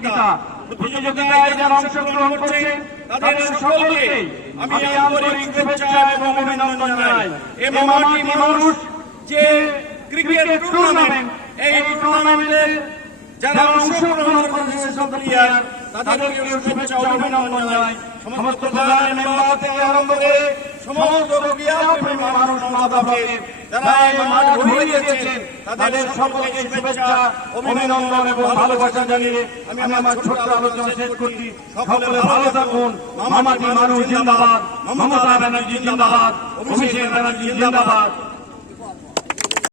প্রতিযোগিতা। প্রতিযোগিতায় যারা অংশগ্রহণ করছে তাদের সকলকে আমি আন্তরিক শুভেচ্ছা এবং অভিনন্দন জানাই। এ মামাটি মানুষ যে ক্রিকেট টুর্নামেন্ট এই টুর্নামেন্টে যারা অংশগ্রহণ করেছে সেসব প্লেয়ার তাদেরকে শুভেচ্ছা অভিনন্দন জানাই। সমস্ত দলের মেম্বার থেকে আরম্ভ করে সমস্ত যারা এই জানিয়ে আমি আমার ছোট্ট আলোচনা সকলে ভালো থাকুন। মামাটি মানুষ জিন্দাবাদ। মমতা ব্যানার্জি জিন্দাবাদ। অভিষেক ব্যানার্জি জিন্দাবাদ।